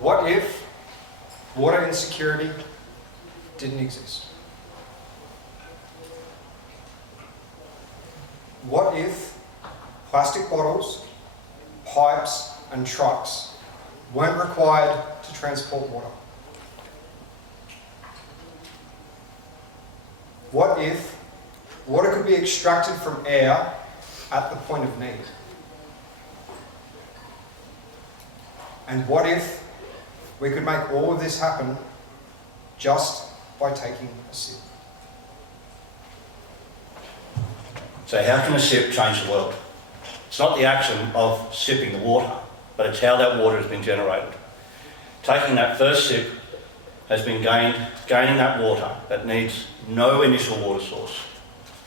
What if water insecurity didn't exist? What if plastic bottles, pipes and trucks weren't required to transport water? What if water could be extracted from air at the point of need? And what if we could make all of this happen just by taking a sip? So how can a sip change the world? It's not the action of sipping the water, but it's how that water has been generated. Taking that first sip has been gaining that water that needs no initial water source.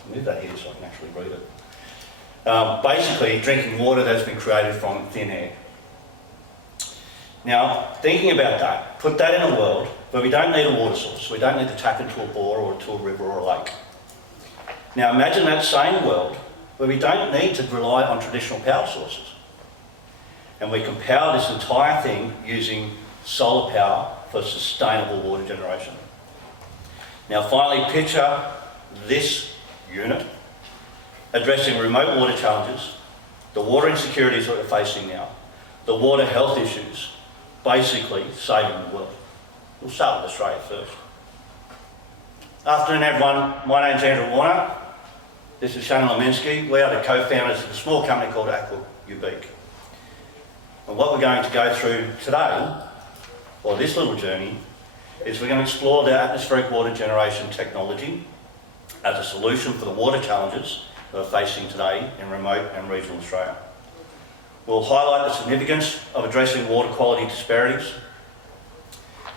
I'll move that here so I can actually read it. Basically, drinking water that's been created from thin air. Now, thinking about that, put that in a world where we don't need a water source. We don't need to tap into a bore or to a river or a lake. Now, imagine that same world where we don't need to rely on traditional power sources. And we can power this entire thing using solar power for sustainable water generation. Now, finally, picture this unit addressing remote water challenges, the water insecurities that we're facing now, the water health issues, basically saving the world. We'll start with Australia first. Afternoon, everyone. My name's Andrew Warner. This is Shannon Leminski. We are the co-founders of a small company called Aqua Ubique. And what we're going to go through today, or this little journey, is we're going to explore the atmospheric water generation technology as a solution for the water challenges that we're facing today in remote and regional Australia. We'll highlight the significance of addressing water quality disparities.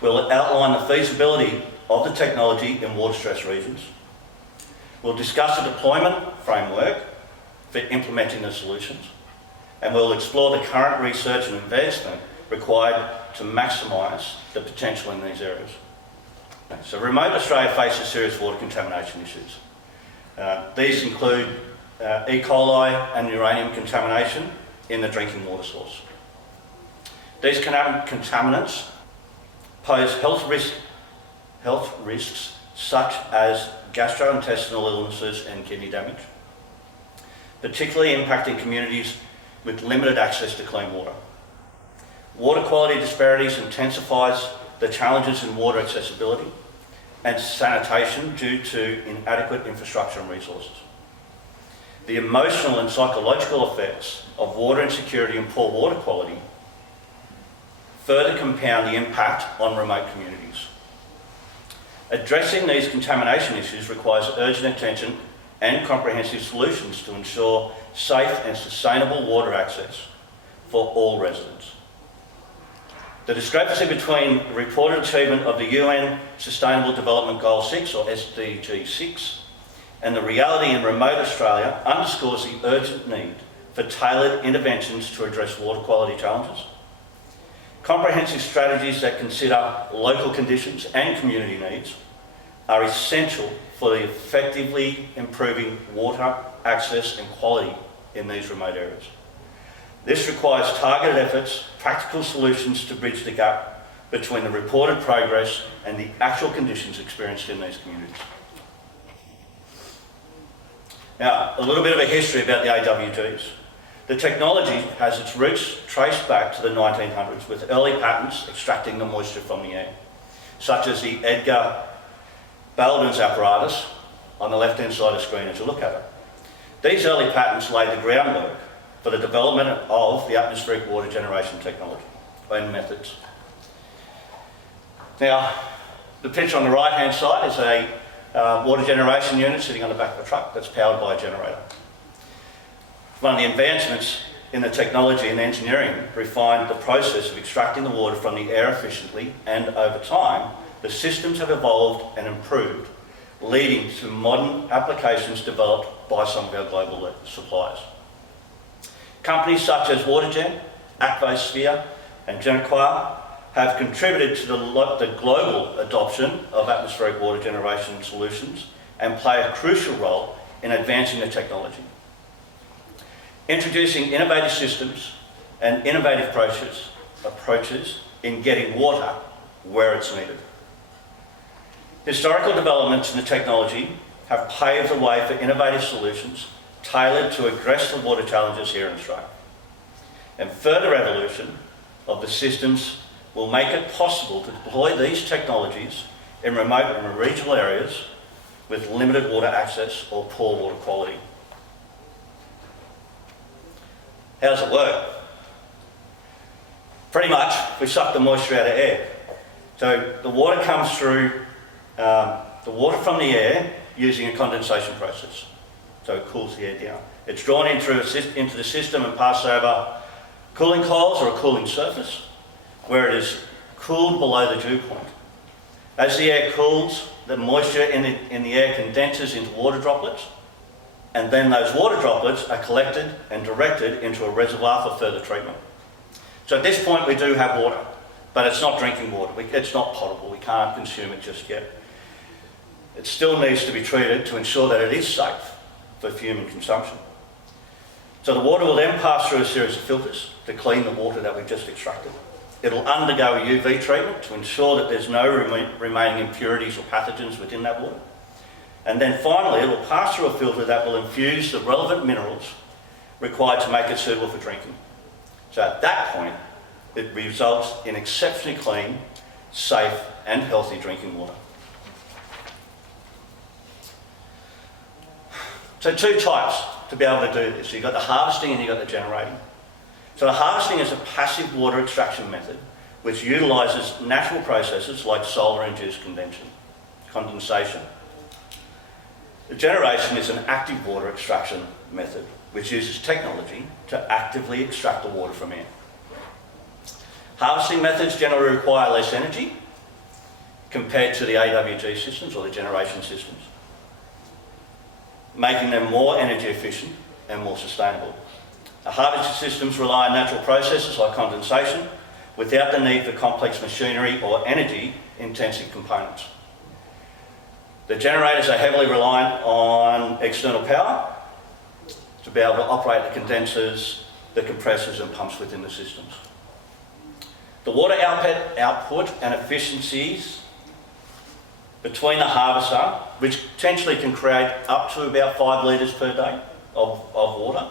We'll outline the feasibility of the technology in water-stressed regions. We'll discuss a deployment framework for implementing the solutions. And we'll explore the current research and investment required to maximise the potential in these areas. So remote Australia faces serious water contamination issues. These include E. coli and uranium contamination in the drinking water source. These contaminants pose health risks such as gastrointestinal illnesses and kidney damage, particularly impacting communities with limited access to clean water. Water quality disparities intensifies the challenges in water accessibility and sanitation due to inadequate infrastructure and resources. The emotional and psychological effects of water insecurity and poor water quality further compound the impact on remote communities. Addressing these contamination issues requires urgent attention and comprehensive solutions to ensure safe and sustainable water access for all residents. The discrepancy between the reported achievement of the UN Sustainable Development Goal 6, or SDG 6, and the reality in remote Australia underscores the urgent need for tailored interventions to address water quality challenges. Comprehensive strategies that consider local conditions and community needs are essential for effectively improving water access and quality in these remote areas. This requires targeted efforts, practical solutions to bridge the gap between the reported progress and the actual conditions experienced in these communities. Now, a little bit of a history about the AWGs. The technology has its roots traced back to the 1900s, with early patents extracting the moisture from the air, such as the Edgar Belden's apparatus on the left-hand side of the screen as you look at it. These early patents laid the groundwork for the development of the atmospheric water generation technology and methods. Now, the picture on the right-hand side is a water generation unit sitting on the back of a truck that's powered by a generator. One of the advancements in the technology and engineering refined the process of extracting the water from the air efficiently, and over time, the systems have evolved and improved, leading to modern applications developed by some of our global suppliers. Companies such as WaterGen, Aquasphere and Genqua have contributed to the global adoption of atmospheric water generation solutions and play a crucial role in advancing the technology. Introducing innovative systems and innovative approaches in getting water where it's needed. Historical developments in the technology have paved the way for innovative solutions tailored to address the water challenges here in Australia. And further evolution of the systems will make it possible to deploy these technologies in remote and regional areas with limited water access or poor water quality. How does it work? Pretty much, we suck the moisture out of air. So the water comes through, the water from the air using a condensation process. So it cools the air down. It's drawn into the system and passed over cooling coils or a cooling surface, where it is cooled below the dew point. As the air cools, the moisture in the air condenses into water droplets, and then those water droplets are collected and directed into a reservoir for further treatment. So at this point we do have water, but it's not drinking water. It's not potable. We can't consume it just yet. It still needs to be treated to ensure that it is safe for human consumption. So the water will then pass through a series of filters to clean the water that we've just extracted. It'll undergo a UV treatment to ensure that there's no remaining impurities or pathogens within that water. And then finally, it will pass through a filter that will infuse the relevant minerals required to make it suitable for drinking. So at that point, it results in exceptionally clean, safe and healthy drinking water. So two types to be able to do this. You've got the harvesting and you've got the generating. So the harvesting is a passive water extraction method which utilises natural processes like solar-induced condensation. The generation is an active water extraction method which uses technology to actively extract the water from air. Harvesting methods generally require less energy compared to the AWG systems or the generation systems, making them more energy efficient and more sustainable. The harvesting systems rely on natural processes like condensation without the need for complex machinery or energy-intensive components. The generators are heavily reliant on external power to be able to operate the condensers, the compressors and pumps within the systems. The water output and efficiencies between the harvester, which potentially can create up to about 5 litres per day of water,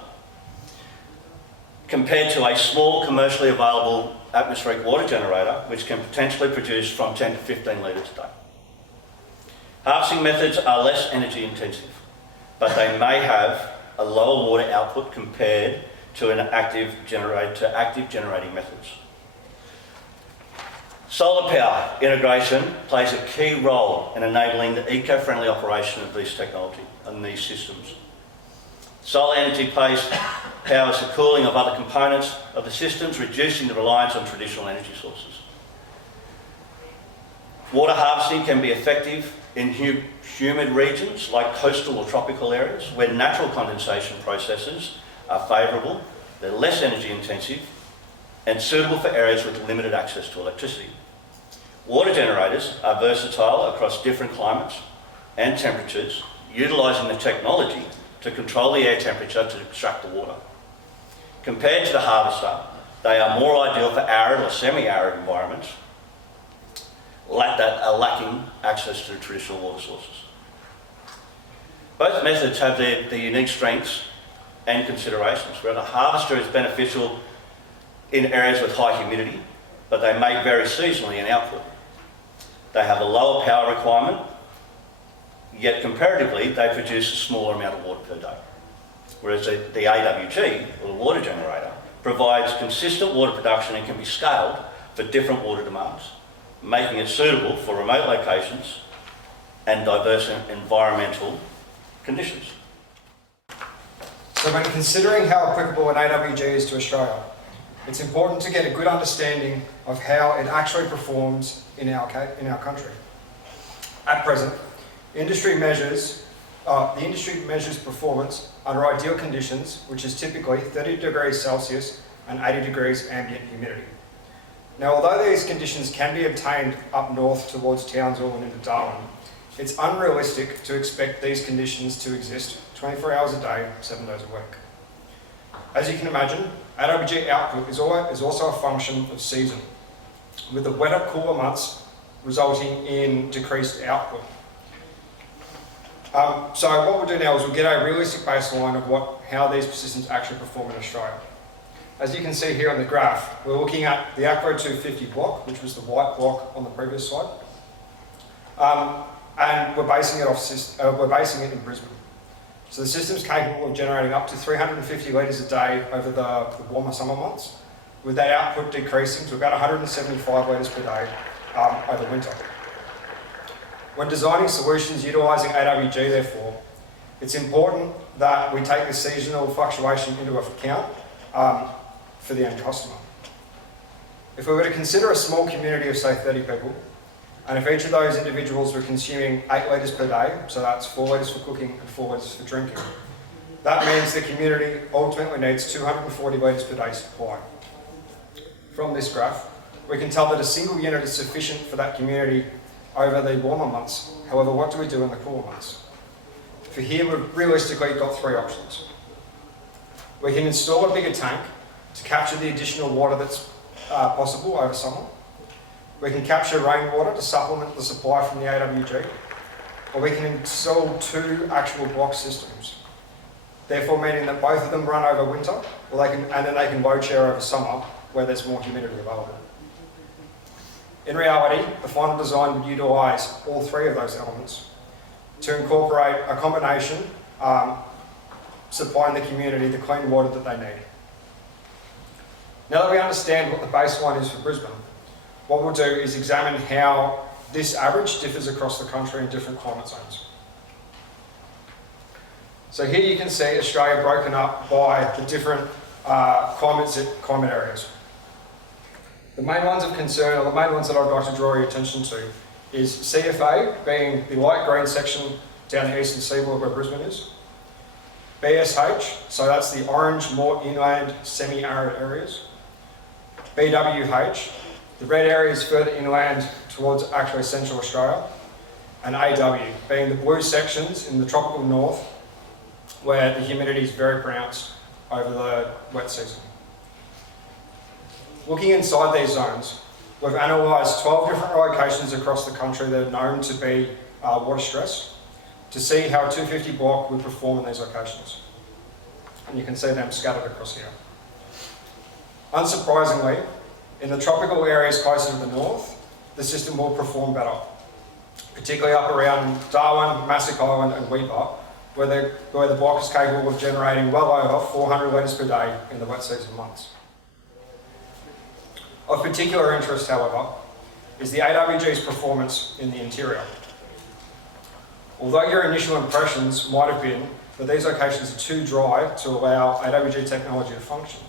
compared to a small commercially available atmospheric water generator, which can potentially produce from 10 to 15 litres a day. Harvesting methods are less energy intensive, but they may have a lower water output compared to active generating methods. Solar power integration plays a key role in enabling the eco-friendly operation of these technology and these systems. Solar energy powers the cooling of other components of the systems, reducing the reliance on traditional energy sources. Water harvesting can be effective in humid regions like coastal or tropical areas where natural condensation processes are favourable, they're less energy intensive and suitable for areas with limited access to electricity. Water generators are versatile across different climates and temperatures, utilising the technology to control the air temperature to extract the water. Compared to the harvester, they are more ideal for arid or semi-arid environments that are lacking access to traditional water sources. Both methods have their unique strengths and considerations, where the harvester is beneficial in areas with high humidity, but they may vary seasonally in output. They have a lower power requirement, yet comparatively they produce a smaller amount of water per day. Whereas the AWG, or the water generator, provides consistent water production and can be scaled for different water demands, making it suitable for remote locations and diverse environmental conditions. So when considering how applicable an AWG is to Australia, it's important to get a good understanding of how it actually performs in our country. At present, the industry measures performance under ideal conditions, which is typically 30 degrees Celsius and 80 degrees ambient humidity. Now, although these conditions can be obtained up north towards Townsville and into Darwin, it's unrealistic to expect these conditions to exist 24 hours a day, 7 days a week. As you can imagine, AWG output is also a function of season. with the wetter, cooler months resulting in decreased output. So what we'll do now is we'll get a realistic baseline of how these systems actually perform in Australia. As you can see here on the graph, we're looking at the Aqua 250 block, which was the white block on the previous slide, and we're basing it in Brisbane. So the system's capable of generating up to 350 litres a day over the warmer summer months, with that output decreasing to about 175 litres per day over winter. When designing solutions utilising AWG, therefore, it's important that we take the seasonal fluctuation into account for the end customer. If we were to consider a small community of, say, 30 people, and if each of those individuals were consuming 8 litres per day, so that's 4 litres for cooking and 4 litres for drinking, that means the community ultimately needs 240 litres per day supply. From this graph, we can tell that a single unit is sufficient for that community over the warmer months. However, what do we do in the cooler months? For here, we've realistically got 3 options. We can install a bigger tank to capture the additional water that's possible over summer. We can capture rainwater to supplement the supply from the AWG, or we can install 2 actual block systems, therefore meaning that both of them run over winter, and then they can load share over summer where there's more humidity available. In reality, the final design would utilise all 3 of those elements to incorporate a combination supplying the community the clean water that they need. Now that we understand what the baseline is for Brisbane, what we'll do is examine how this average differs across the country in different climate zones. So here you can see Australia broken up by the different climate areas. The main ones of concern, or the main ones that I'd like to draw your attention to, is CFA, being the light green section down the eastern seaboard where Brisbane is. BSH, so that's the orange, more inland, semi-arid areas. BWH, the red areas further inland towards actually central Australia. And AW, being the blue sections in the tropical north, where the humidity is very pronounced over the wet season. Looking inside these zones, we've analysed 12 different locations across the country that are known to be water stressed to see how a 250 block would perform in these locations. And you can see them scattered across here. Unsurprisingly, in the tropical areas closer to the north, the system will perform better, particularly up around Darwin, Massic Island and Weipa, where the block is capable of generating well over 400 litres per day in the wet season months. Of particular interest, however, is the AWG's performance in the interior. Although your initial impressions might have been that these locations are too dry to allow AWG technology to function,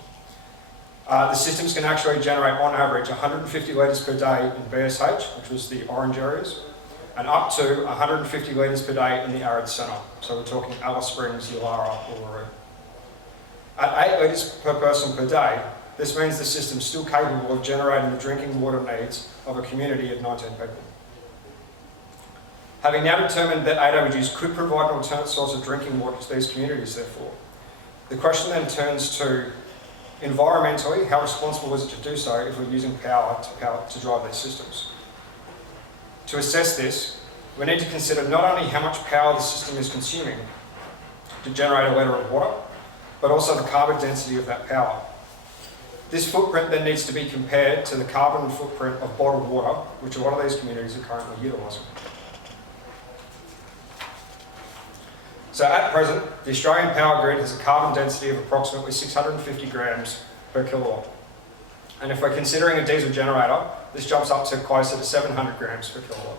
the systems can actually generate, on average, 150 litres per day in BSH, which was the orange areas, and up to 150 litres per day in the arid centre. So we're talking Alice Springs, Yulara, Uluru. At 8 litres per person per day, this means the system is still capable of generating the drinking water needs of a community of 19 people. Having now determined that AWGs could provide an alternate source of drinking water to these communities, therefore, the question then turns to, environmentally, how responsible is it to do so if we're using power to drive these systems? To assess this, we need to consider not only how much power the system is consuming to generate a litre of water, but also the carbon density of that power. This footprint then needs to be compared to the carbon footprint of bottled water, which a lot of these communities are currently utilising. So at present, the Australian power grid has a carbon density of approximately 650 grams per kilowatt. And if we're considering a diesel generator, this jumps up to closer to 700 grams per kilowatt.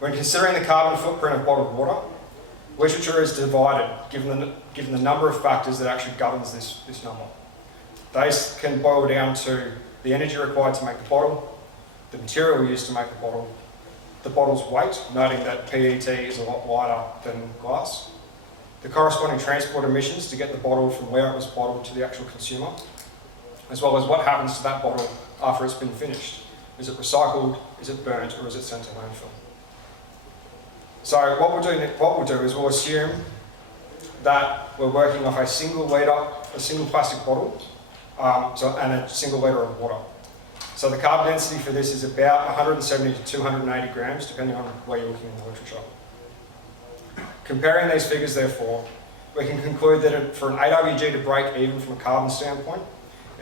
When considering the carbon footprint of bottled water, literature is divided given the number of factors that actually governs this number. These can boil down to the energy required to make the bottle, the material used to make the bottle's weight, noting that PET is a lot lighter than glass, the corresponding transport emissions to get the bottle from where it was bottled to the actual consumer, as well as what happens to that bottle after it's been finished. Is it recycled, is it burnt, or is it sent to landfill? So what we'll do is we'll assume that we're working off a single plastic bottle, and a single litre of water. So the carbon density for this is about 170 to 280 grams, depending on where you're looking in the literature. Comparing these figures, therefore, we can conclude that for an AWG to break even from a carbon standpoint,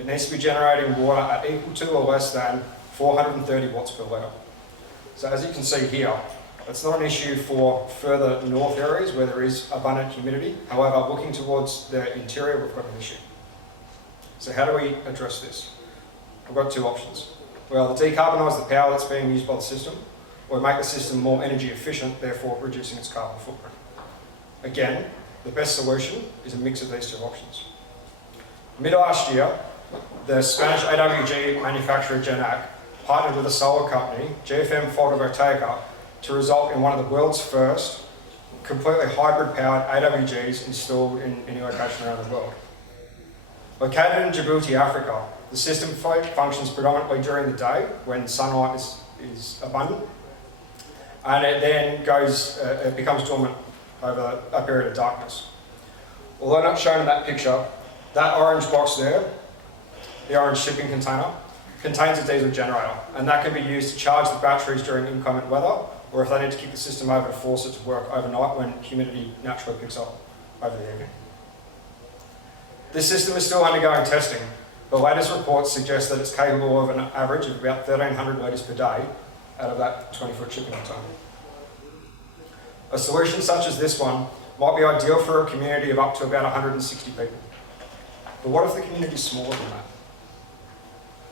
it needs to be generating water at equal to or less than 430 watts per litre. So as you can see here, it's not an issue for further north areas where there is abundant humidity. However, looking towards the interior, we've got an issue. So how do we address this? We've got two options. We either decarbonise the power that's being used by the system, or make the system more energy efficient, therefore reducing its carbon footprint. Again, the best solution is a mix of these two options. Mid last year, the Spanish AWG manufacturer Genac partnered with a solar company, GFM Photovoltaica, to result in one of the world's first completely hybrid-powered AWGs installed in any location around the world. Located in Djibouti, Africa, the system functions predominantly during the day when sunlight is abundant, and it then it becomes dormant over a period of darkness. Although not shown in that picture, that orange box there, the orange shipping container, contains a diesel generator, and that can be used to charge the batteries during inclement weather, or if they need to keep the system over to force it to work overnight when humidity naturally picks up over the evening. This system is still undergoing testing, but latest reports suggest that it's capable of an average of about 1,300 litres per day out of that 20-foot shipping container. A solution such as this one might be ideal for a community of up to about 160 people. But what if the community is smaller than that?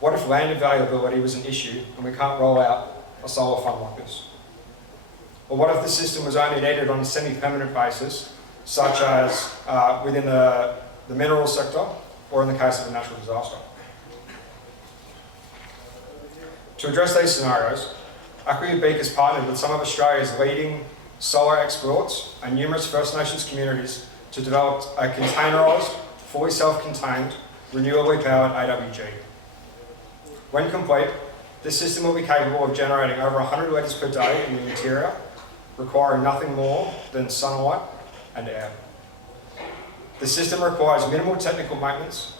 What if land availability was an issue and we can't roll out a solar farm like this? Or what if the system was only needed on a semi-permanent basis, such as within the mineral sector or in the case of a natural disaster? To address these scenarios, Aqua Ubique has partnered with some of Australia's leading solar experts and numerous First Nations communities to develop a containerised, fully self-contained, renewably powered AWG. When complete, this system will be capable of generating over 100 litres per day in the interior, requiring nothing more than sunlight and air. The system requires minimal technical maintenance,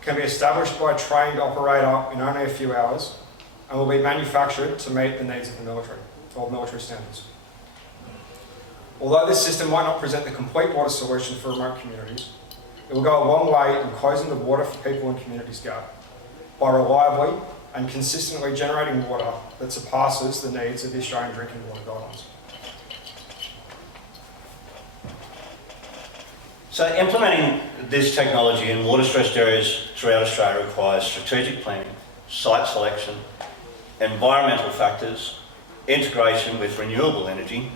can be established by a trained operator in only a few hours, and will be manufactured to meet the needs of the military, or military standards. Although this system might not present the complete water solution for remote communities, it will go a long way in closing the water for people in communities gap by reliably and consistently generating water that surpasses the needs of the Australian drinking water guidelines. So implementing this technology in water-stressed areas throughout Australia requires strategic planning, site selection, environmental factors, integration with renewable energy,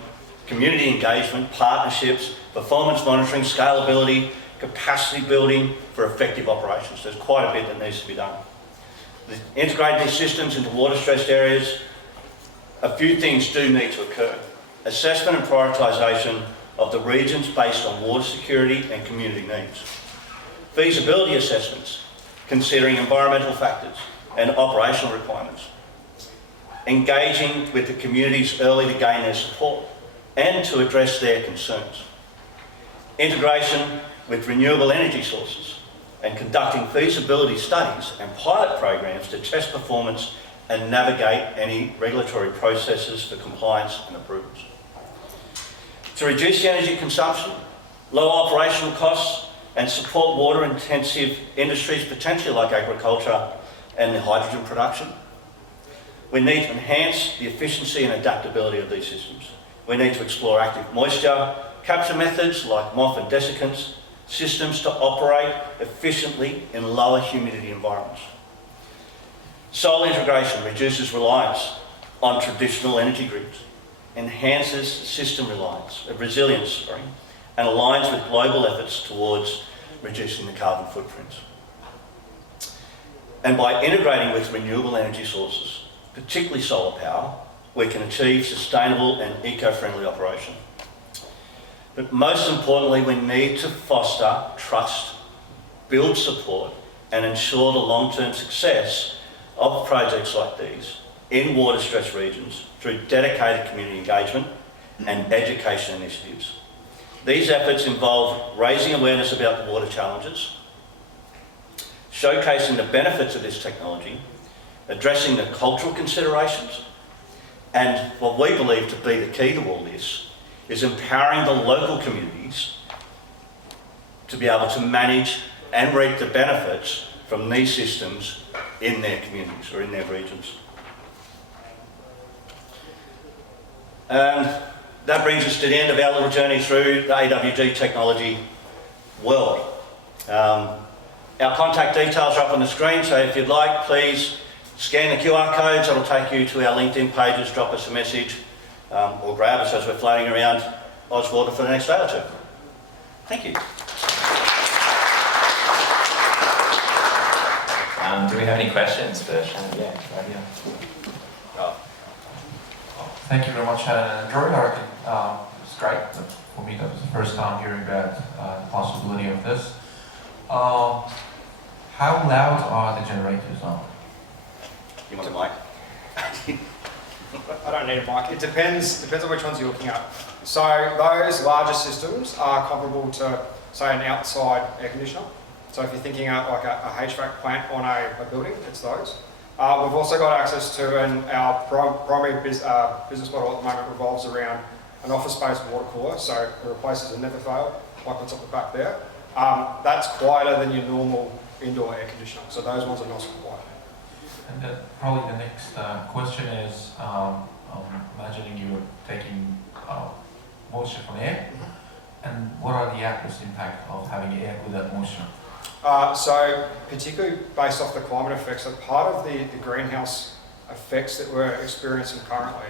community engagement, partnerships, performance monitoring, scalability, capacity building for effective operations. There's quite a bit that needs to be done. Integrating these systems into water-stressed areas, a few things do need to occur. Assessment and prioritisation of the regions based on water security and community needs. Feasibility assessments, considering environmental factors and operational requirements. Engaging with the communities early to gain their support and to address their concerns. Integration with renewable energy sources and conducting feasibility studies and pilot programs to test performance and navigate any regulatory processes for compliance and approvals. To reduce the energy consumption, lower operational costs and support water-intensive industries, potentially like agriculture and the hydrogen production. We need to enhance the efficiency and adaptability of these systems. We need to explore active moisture capture methods like MOF and desiccants, systems to operate efficiently in lower humidity environments. Solar integration reduces reliance on traditional energy grids, enhances system resilience, and aligns with global efforts towards reducing the carbon footprints. And by integrating with renewable energy sources, particularly solar power, we can achieve sustainable and eco-friendly operation. But most importantly, we need to foster trust, build support, and ensure the long-term success of projects like these in water-stressed regions through dedicated community engagement and education initiatives. These efforts involve raising awareness about the water challenges, showcasing the benefits of this technology, addressing the cultural considerations, and what we believe to be the key to all this is empowering the local communities to be able to manage and reap the benefits from these systems in their communities or in their regions. And that brings us to the end of our little journey through the AWG technology world. Our contact details are up on the screen, so if you'd like, please scan the QR codes. That'll take you to our LinkedIn pages, drop us a message, or grab us as we're floating around Ozwater for the next day or two. Thank you. Do we have any questions for Shannon? Yeah, right here. Thank you very much, Drew. I reckon it's great. For me, that was the first time hearing about the possibility of this. How loud are the generators now? You want a mic? I don't need a mic. It depends on which ones you're looking at. So those larger systems are comparable to, say, an outside air conditioner. So if you're thinking out like a HVAC plant on a building, it's those. We've also got access to, and our primary business model at the moment revolves around an office-based water cooler, so it replaces a never fail, like what's up the back there. That's quieter than your normal indoor air conditioner, so those ones are not so quiet. And probably the next question is, I'm imagining you're taking moisture from air, and what are the adverse impact of having air with that moisture? So particularly based off the climate effects, so part of the greenhouse effects that we're experiencing currently,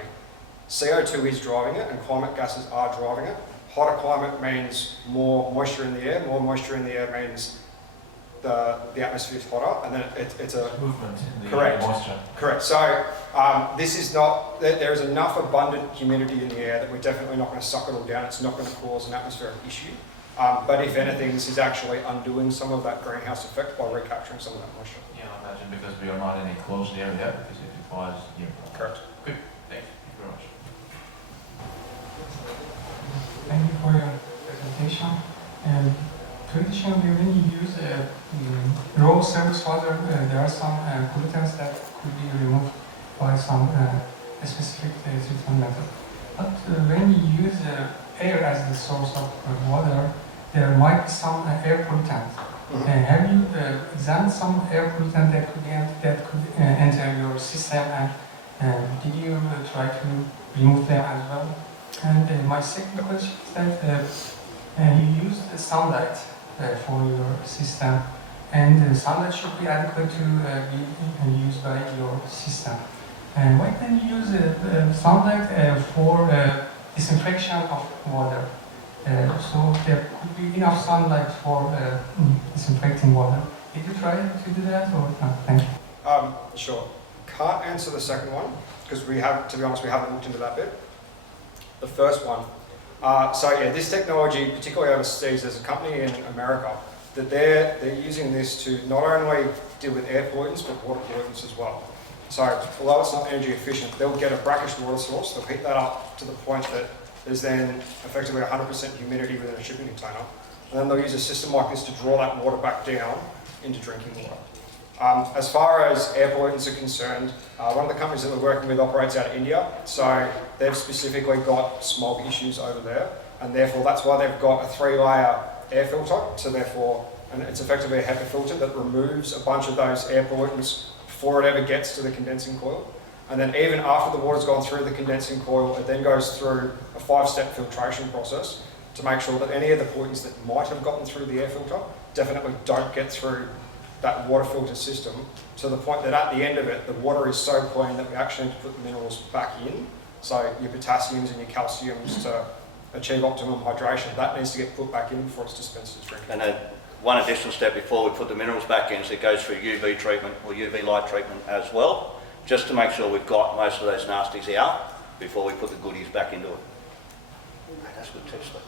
CO2 is driving it and climate gases are driving it. Hotter climate means more moisture in the air. More moisture in the air means the atmosphere is hotter, and then it's a movement in the correct moisture. Correct. So this is not, there is enough abundant humidity in the air that we're definitely not going to suck it all down. It's not going to cause an atmospheric issue. But if anything, this is actually undoing some of that greenhouse effect by recapturing some of that moisture. Yeah, I imagine because we are not in a closed area, because it requires Correct. Good. Thank you very much. Thank you for your presentation. Traditionally, when you use raw surface water, there are some pollutants that could be removed by some specific treatment method. But when you use air as the source of water, there might be some air pollutant. Have you examined some air pollutant that could enter your system, and did you try to remove them as well? And my second question is that you use sunlight for your system, and sunlight should be adequate to be used by your system. And why can you use sunlight for disinfection of water? So there could be enough sunlight for disinfecting water. Did you try to do that or not? Thank you. Sure. Can't answer the second one because we have, to be honest, we haven't looked into that bit. The first one. So yeah, this technology, particularly overseas, there's a company in America that they're using this to not only deal with air pollutants but water pollutants as well. So although it's not energy efficient, they'll get a brackish water source, they'll heat that up to the point that there's then effectively 100% humidity within a shipping container, and then they'll use a system like this to draw that water back down into drinking water. As far as air pollutants are concerned, one of the companies that we're working with operates out of India, so they've specifically got smog issues over there, and therefore that's why they've got a 3-layer air filter, so therefore, and it's effectively a HEPA filter that removes a bunch of those air pollutants before it ever gets to the condensing coil. And then even after the water's gone through the condensing coil, it then goes through a 5-step filtration process to make sure that any of the pollutants that might have gotten through the air filter definitely don't get through that water filter system, to the point that at the end of it, the water is so clean that we actually need to put the minerals back in. So your potassiums and your calciums to achieve optimum hydration, that needs to get put back in before it's dispensed as drinking. And one additional step before we put the minerals back in is it goes through UV treatment or UV light treatment as well, just to make sure we've got most of those nasties out before we put the goodies back into it. Hey, that's good too, Steve.